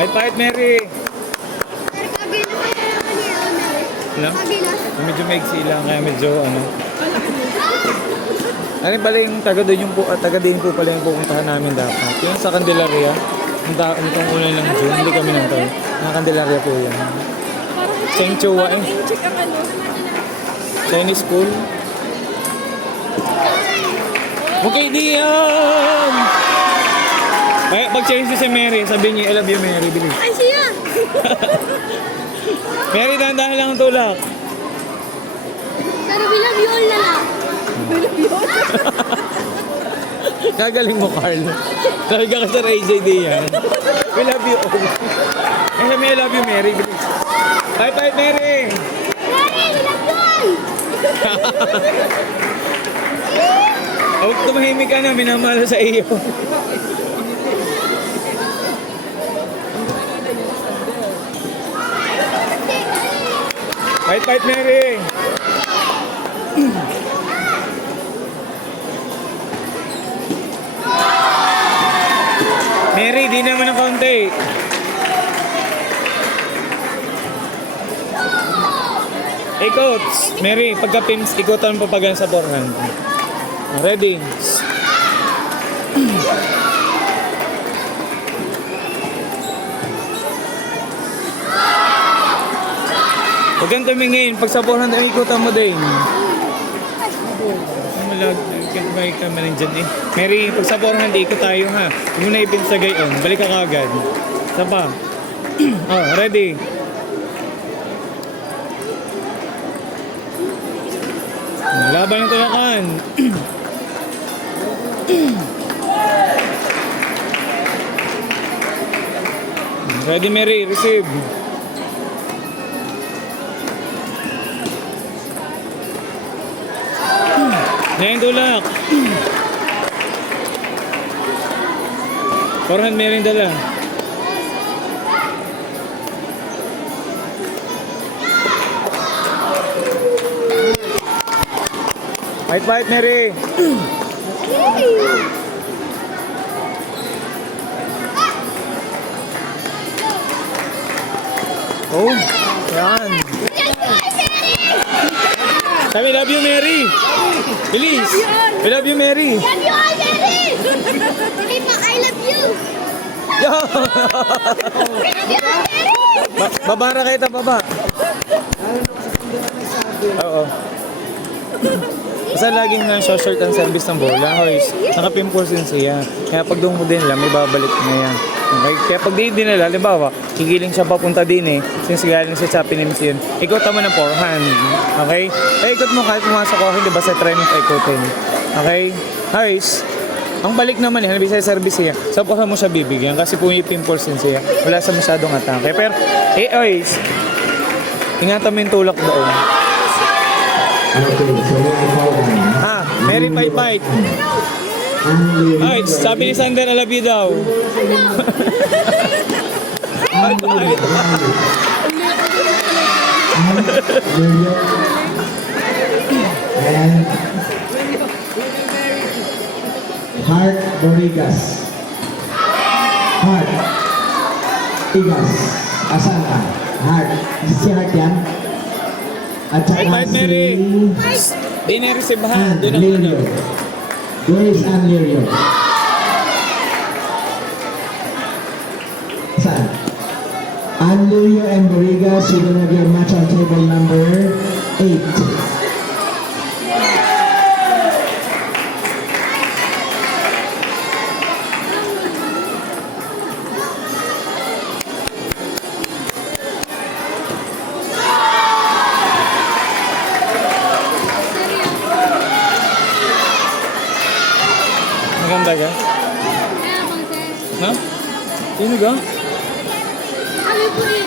Fight, Mary! Sir, kagilas na naman niya. Ano? Kagilas. Medyo maigsi lang, kaya medyo ano. Ano pala yung taga doon yung taga din po pala yung pupuntahan namin dapat. Yung sa Candelaria, itong ulan ng June, hindi kami nantay. Ang Candelaria po yan. Cheng Chua eh. Chinese school. Okay, diyan! Ay, pag-change si Mary, sabi niya, I love you, Mary, bilis. Ay, siya! Mary, dahan-dahan lang ang tulak. Sir, we love you all na lang. We love you all. Kagaling mo, Carl. Sabi ka sa AJ diyan. We love you all. Ay, sabi I love you, Mary, bilis. Fight, Mary! Mary, we love you all! Huwag tumahimik ka na, minamahal sa iyo. Fight, Mary! Mary, di naman ng kaunti. Ikot! Mary, pagka-pimps, ikotan mo pa sa forehand. Ready? Huwag kang tumingin. Pag sa forehand, ay ikutan mo din. May ka man dyan eh. Mary, pag sa forehand, ikot tayo ha. Huwag mo na ipinsagay on. Balik ka kagad. Isa pa. Oh, ready? Laban yung tulakan. Ready, Mary? Receive. Ngayon tulak. Forehand, Mary yung dala. Fight, Mary. Oh, yan. Sabi, love you, Mary. Bilis. We love you, Mary. Love you all, Mary! Hey, ma, I love you! Yo! We love you all, Mary! Baba na kayo, baba. Oo. Basta laging na-short ang service ng bola, hoys. Naka-pimples din siya. Kaya pag doon mo din lang, may babalik na yan. Okay? Kaya pag di dinala, halimbawa, higiling siya papunta din eh. Since galing siya sa Pinims yun. Ikot mo ng forehand. Okay? Kaya ikot mo kahit pumasok ko, hindi ba sa training pa ikotin. Okay? Hoys, ang balik naman eh, halimbawa sa service siya. Sa pusa mo siya bibigyan kasi yung pimples din siya. Wala sa masyadong atake. Pero, hoys, ingatan mo yung tulak doon. Okay, so Mary, fight. Ay, sabi ni Sander, I love you daw. And Heart Dorigas. Heart. Igas. Asan ka? Heart. Si Heart yan? At saka Fight, Mary. Di na-receive ha. Ann Doon ang Lirio. Where is Ann Lirio? Saan? Ann Lirio and Dorigas, you will have your match on table number 8. Maganda ka? Kaya bang, sir? Ha? Sino ka? Kami po rin.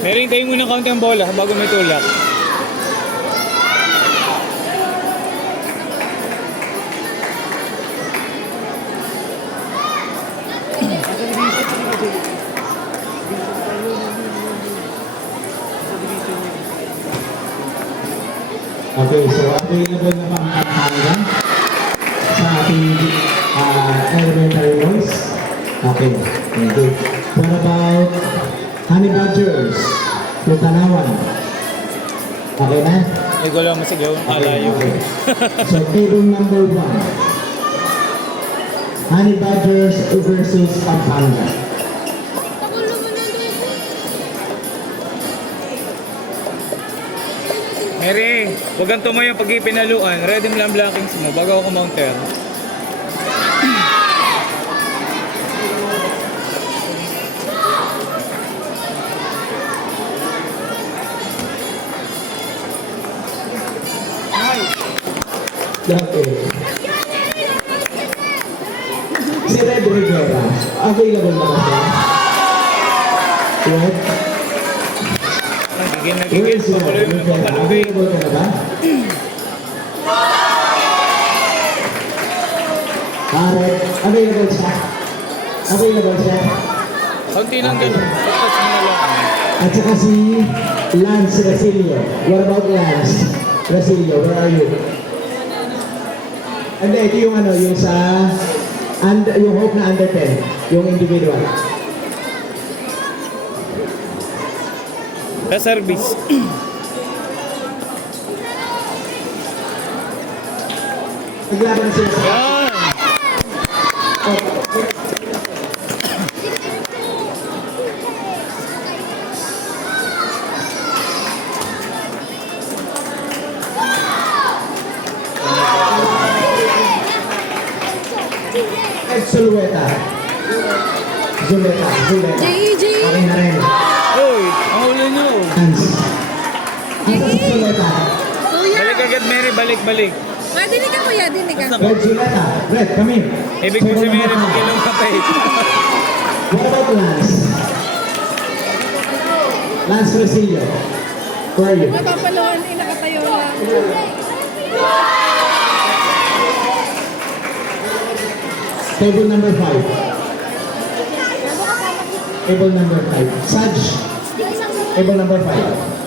Mary, tayo muna kaunti ang bola bago may tulak. Okay, so available na ba ang Pampanga sa ating elementary boys? Okay, thank you. What about Honey Badgers to Tanawan? Okay na? Ay, ko lang masigaw. Alayo. Okay. So, table number 1. Honey Badgers versus Pampanga. Pakulo mo na doon. Mary, huwag kang tumayo pag ipinaluan. Ready mo lang blockings mo bago ako kumounter. Okay. Si Red Rivera, available na ba siya? What? Gigil na Where gigil. is Red Pakuloy mo Rivera? papalubi. Available ka na ba? Red, available siya? Available siya? Kaunti lang ganun. Tapos mo na lang. At saka si Lance Rasilio. What about Lance Rasilio? Where are you? Hindi, ito yung ano, yung sa yung Hope na under 10, yung individual. Sa service. Naglaban sila sa Yan! Ed Zulueta. Zuleta. JJ. Okay na rin. Uy, ang ulo nyo. Hans. Asa si Zuleta? Kuya. Balik agad, Mary. Balik. Pwede ka kuya, dinig ka. Red Zuleta. Red, come in. Ibig ko si Mary magkilong kapay. What about Lance? Lance Rosillo. Where are you? Papaluhan, nakatayo lang. Table number 5. Table number 5. Saj. Table number 5.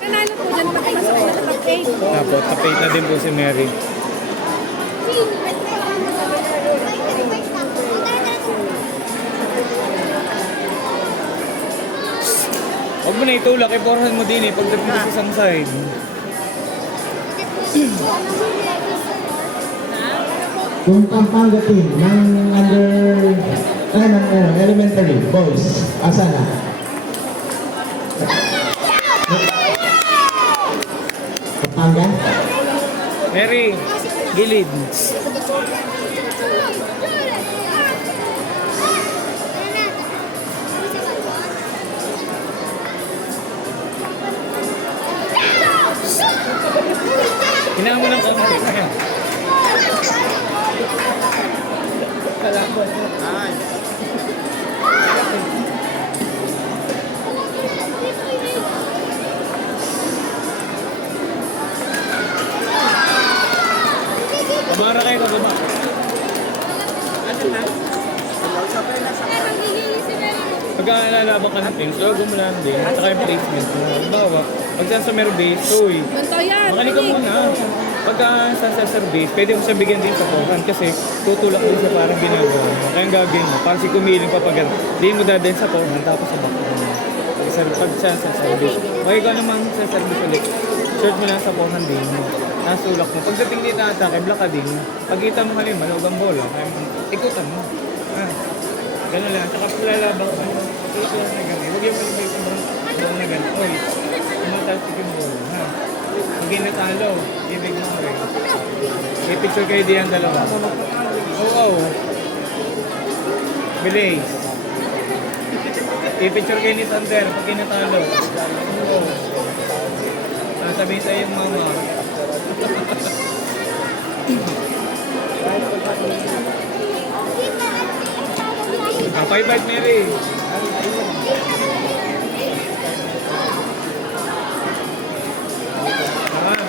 Nanalo po dyan, makainis ako na top-8. Tapos, tapate na din po si Mary. Huwag mo na itulak, iporhan mo din eh, pagdating sa isang side. Yung Pampanga team ng elementary boys. Asa na? Pampanga? Mary, gilid. Hinaan mo ng kaunti. Ayan. Kabara kayo, kababa. Pagka-alalaban ka ng teams, logo mo lang din. At saka yung placement mo. Halimbawa, pag sa summer base, uy, Ganto yan. makali ka muna. Pagka sa summer base, pwede mo siya bigyan din sa forehand kasi tutulak din siya parang ginagawa mo. Kaya ang gagawin mo, parang si kumiling papagal. Hindi mo dadalhin sa forehand tapos sa backhand. Pag siya sa service. Pag ikaw naman sa service ulit, short mo lang sa forehand din mo. Nasulak mo. Pagdating dito atake, block ka din. Pagkita mo halin, malawag ang bola. Kaya ikutan mo. Gano'n lang. Saka lalabang ka. Tulak lang na gano'n. Huwag yung palibay sa ball na gano'n. Oy, tumatalsik yung bola. Ha? Hindi natalo. Ibig mo rin. May picture kayo diyan dalawa. Oo. Bilis. I-picture kayo ni Sander pag kinatalo. Oo. Sabihin sa'yo yung mama. Bye-bye, Mary.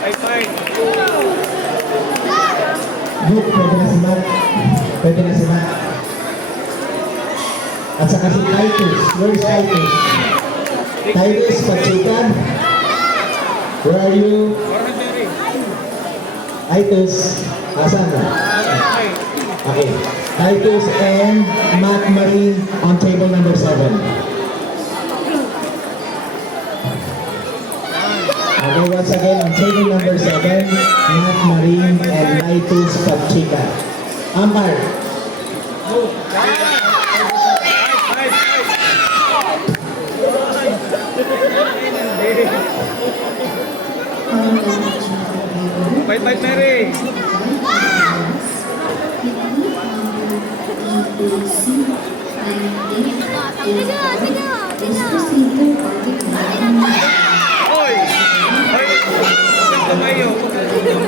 Bye-bye. Luke, pwede na si Matt. Pwede na si Matt. At saka si Titus. Where is Titus? Titus, Pachucan. Where are you? Orhan, Mary. Titus. Asan na? Okay. Titus and Matt Marie on table number 7. Okay, once again, on table number 7, Matt Marine and Titus Pachica. Umpire. Bye-bye, Mary. Hoy! Hoy! Saan tumayo?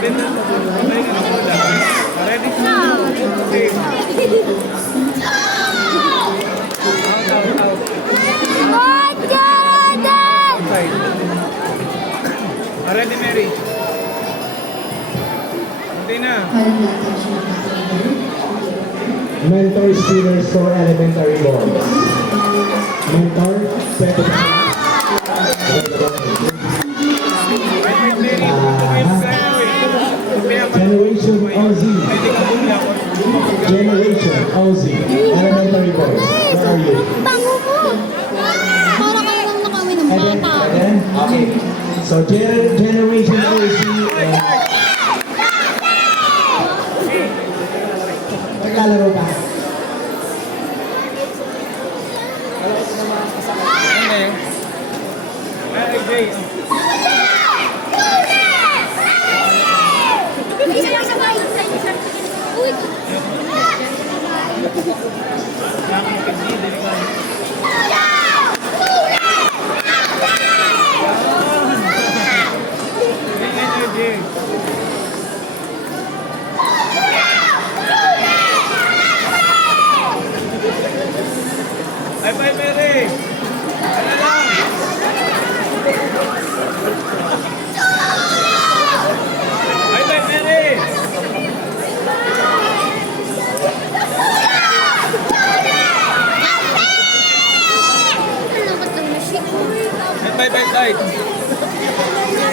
Binang tumayo ka ng bola. Ready? Okay. Out. Okay. Ready, Mary? Hindi na. Mentor students for elementary boys. Mentor, pwede ba? Bye-bye, Mary. Tumayo ka na, oy. Generation OZ. Pwede ka bumila ko. Generation OZ. Elementary boys. Where are you? Bango mo! Para kayo lang nakawin ng Again, bata. again. Okay. So Generation OZ and naglalaro pa. Ano eh? Ay, Jay. Isa lang sa bahay. Uy! Jay. Bye-bye, Mary. Ano lang? Bye-bye, Mary. Ang lambat ng machine. Bye-bye, bye-bye.